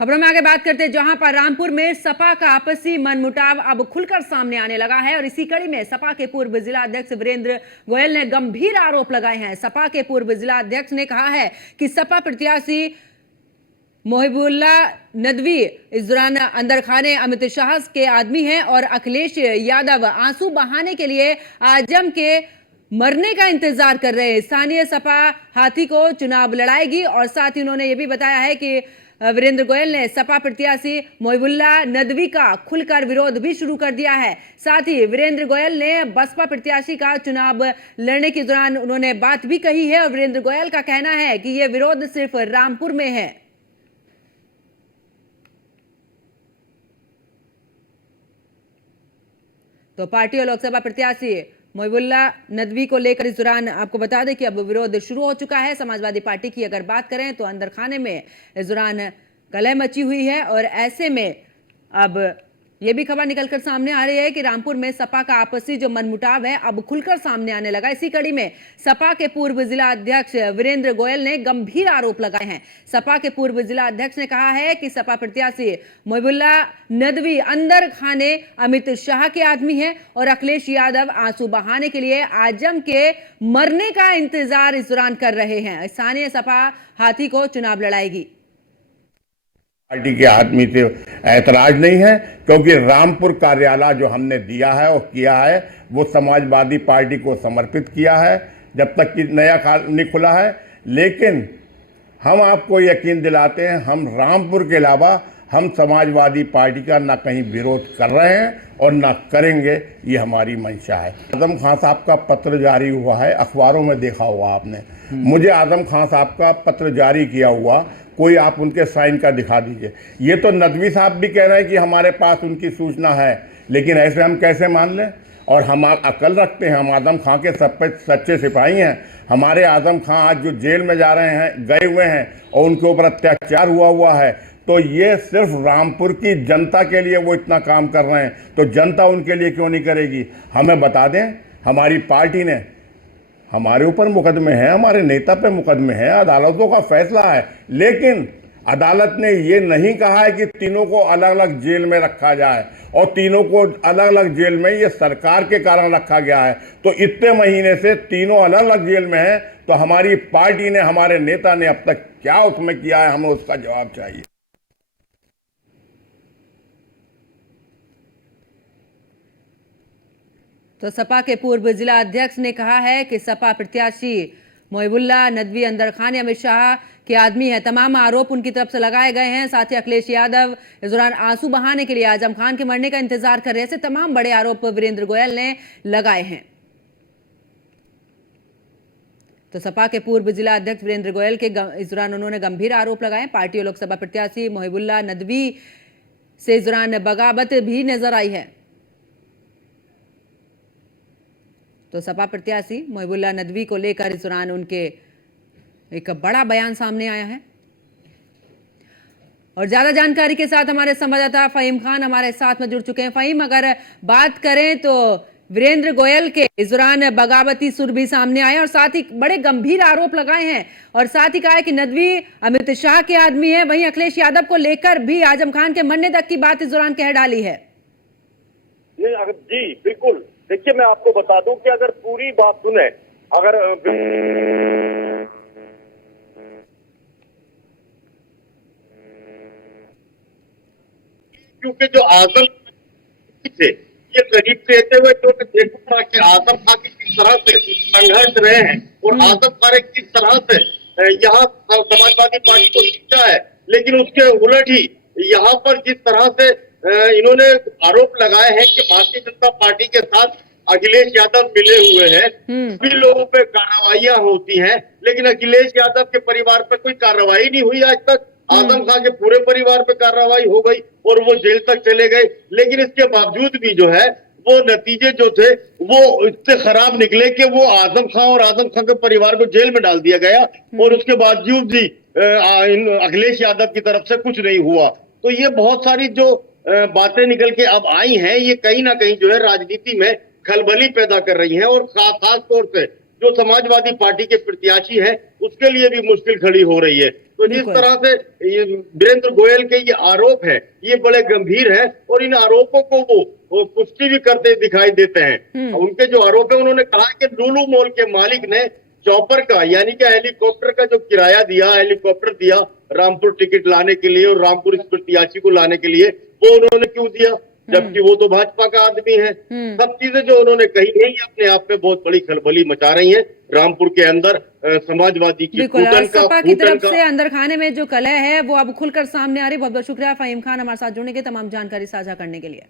खबरों में आगे बात करते हैं, जहां पर रामपुर में सपा का आपसी मनमुटाव अब खुलकर सामने आने लगा है और इसी कड़ी में सपा के पूर्व जिला अध्यक्ष वीरेंद्र गोयल ने गंभीर आरोप लगाए हैं। सपा के पूर्व जिला अध्यक्ष ने कहा है कि सपा प्रत्याशी मोहिबुल्ला नदवी इस दौरान अंदर खाने अमित शाह के आदमी हैं और अखिलेश यादव आंसू बहाने के लिए आजम के मरने का इंतजार कर रहे हैं। स्थानीय सपा हाथी को चुनाव लड़ाएगी और साथ ही उन्होंने ये भी बताया है कि वीरेंद्र गोयल ने सपा प्रत्याशी मोहिबुल्ला नदवी का खुलकर विरोध भी शुरू कर दिया है। साथ ही वीरेंद्र गोयल ने बसपा प्रत्याशी का चुनाव लड़ने के दौरान उन्होंने बात भी कही है और वीरेंद्र गोयल का कहना है कि यह विरोध सिर्फ रामपुर में है। तो पार्टी और लोकसभा प्रत्याशी मोहिबुल्ला नदवी को लेकर इस दौरान आपको बता दें कि अब विरोध शुरू हो चुका है। समाजवादी पार्टी की अगर बात करें तो अंदर खाने में इस दौरान कलह मची हुई है और ऐसे में अब यह भी खबर निकलकर सामने आ रही है कि रामपुर में सपा का आपसी जो मनमुटाव है अब खुलकर सामने आने लगा। इसी कड़ी में सपा के पूर्व जिला अध्यक्ष वीरेंद्र गोयल ने गंभीर आरोप लगाए हैं। सपा के पूर्व जिला अध्यक्ष ने कहा है कि सपा प्रत्याशी मोहिबुल्ला नदवी अंदर खाने अमित शाह के आदमी हैं और अखिलेश यादव आंसू बहाने के लिए आजम के मरने का इंतजार इस दौरान कर रहे हैं। स्थानीय सपा हाथी को चुनाव लड़ाएगी। पार्टी के आदमी से ऐतराज नहीं है, क्योंकि रामपुर कार्यालय जो हमने दिया है और किया है वो समाजवादी पार्टी को समर्पित किया है, जब तक कि नया नहीं खुला है। लेकिन हम आपको यकीन दिलाते हैं, हम रामपुर के अलावा हम समाजवादी पार्टी का ना कहीं विरोध कर रहे हैं और ना करेंगे, ये हमारी मंशा है। आजम खान साहब का पत्र जारी हुआ है, अखबारों में देखा होगा आपने। मुझे आजम खान साहब का पत्र जारी किया हुआ कोई आप उनके साइन का दिखा दीजिए। ये तो नदवी साहब भी कह रहे हैं कि हमारे पास उनकी सूचना है, लेकिन ऐसे हम कैसे मान लें? और हम अकल रखते हैं, हम आजम खां के सच्चे सिपाही हैं। हमारे आजम खां आज जो जेल में जा रहे हैं, गए हुए हैं और उनके ऊपर अत्याचार हुआ है, तो ये सिर्फ रामपुर की जनता के लिए वो इतना काम कर रहे हैं, तो जनता उनके लिए क्यों नहीं करेगी? हमें बता दें, हमारी पार्टी ने हमारे ऊपर मुकदमे हैं, हमारे नेता पे मुकदमे हैं, अदालतों का फैसला है, लेकिन अदालत ने ये नहीं कहा है कि तीनों को अलग अलग जेल में रखा जाए और तीनों को अलग अलग जेल में ये सरकार के कारण रखा गया है। तो इतने महीने से तीनों अलग अलग जेल में हैं, तो हमारी पार्टी ने, हमारे नेता ने अब तक क्या उसमें किया है, हमें उसका जवाब चाहिए। तो सपा के पूर्व जिला अध्यक्ष ने कहा है कि सपा प्रत्याशी मोहिबुल्ला नदवी अंदर खाने अमित शाह के आदमी है। तमाम आरोप उनकी तरफ से लगाए गए हैं। साथ ही अखिलेश यादव इस दौरान आंसू बहाने के लिए आजम खान के मरने का इंतजार कर रहे हैं। ऐसे तमाम बड़े आरोप वीरेंद्र गोयल ने लगाए हैं। तो सपा के पूर्व जिला अध्यक्ष वीरेंद्र गोयल के इस दौरान उन्होंने गंभीर आरोप लगाए। पार्टी और लोकसभा प्रत्याशी मोहिबुल्ला नदवी से इस दौरान बगावत भी नजर आई है। तो सपा प्रत्याशी मोहिबुल्ला नदवी को लेकर इस दौरान उनके एक बड़ा बयान सामने आया है। और ज्यादा जानकारी के साथ हमारे संवाददाता फहीम खान हमारे साथ में जुड़ चुके हैं। फहीम, अगर बात करें तो वीरेंद्र गोयल के इस दौरान बगावती सुर भी सामने आए और साथ ही बड़े गंभीर आरोप लगाए हैं और साथ ही कहा है कि नदवी अमित शाह के आदमी है। वहीं अखिलेश यादव को लेकर भी आजम खान के मरने तक की बात इस दौरान कह डाली है। जी बिल्कुल, देखिए मैं आपको बता दूं कि अगर पूरी बात सुने, अगर क्योंकि जो आजम से ये करीब से रहते हुए जो देखूंगा कि आजम खान की किस तरह से संघर्ष रहे हैं और आजम खान ने किस तरह से यहाँ समाजवादी पार्टी को जीता है, लेकिन उसके उलट ही यहाँ पर जिस तरह से इन्होंने आरोप लगाए हैं कि भारतीय जनता पार्टी के साथ अखिलेश यादव मिले हुए हैं, सभी लोगों पे कार्रवाइयां होती हैं, लेकिन अखिलेश यादव के परिवार पर कोई कार्रवाई नहीं हुई आज तक। आजम खान के पूरे परिवार पे कार्रवाई हो गई और वो जेल तक चले गए, लेकिन इसके बावजूद भी जो है वो नतीजे जो थे वो इतने खराब निकले कि वो आजम खान और आजम खान के परिवार को जेल में डाल दिया गया और उसके बावजूद भी अखिलेश यादव की तरफ से कुछ नहीं हुआ। तो ये बहुत सारी जो बातें निकल के अब आई हैं, ये कहीं ना कहीं जो है राजनीति में खलबली पैदा कर रही है और खास तौर से जो समाजवादी पार्टी के प्रत्याशी हैं उसके लिए भी मुश्किल खड़ी हो रही है। तो जिस बिल्कुल। तरह से ये वीरेंद्र गोयल के ये आरोप है, ये बड़े गंभीर है और इन आरोपों को वो पुष्टि भी करते दिखाई देते हैं। उनके जो आरोप है, उन्होंने कहा कि लुलु मॉल के मालिक ने चॉपर का यानी कि हेलीकॉप्टर का जो किराया दिया, हेलीकॉप्टर दिया रामपुर टिकट लाने के लिए और रामपुर इस प्रत्याशी को लाने के लिए, वो उन्होंने क्यों दिया, जबकि वो तो भाजपा का आदमी है। सब चीजें जो उन्होंने कही नहीं, अपने आप में बहुत बड़ी खलबली मचा रही है रामपुर के अंदर। समाजवादी की बिल्कुल, फूटन का सपा की तरफ फूटन से का अंदर खाने में जो कलह है वो अब खुलकर सामने आ रही है। बहुत बहुत शुक्रिया फहीम खान हमारे साथ जुड़ने के, तमाम जानकारी साझा करने के लिए।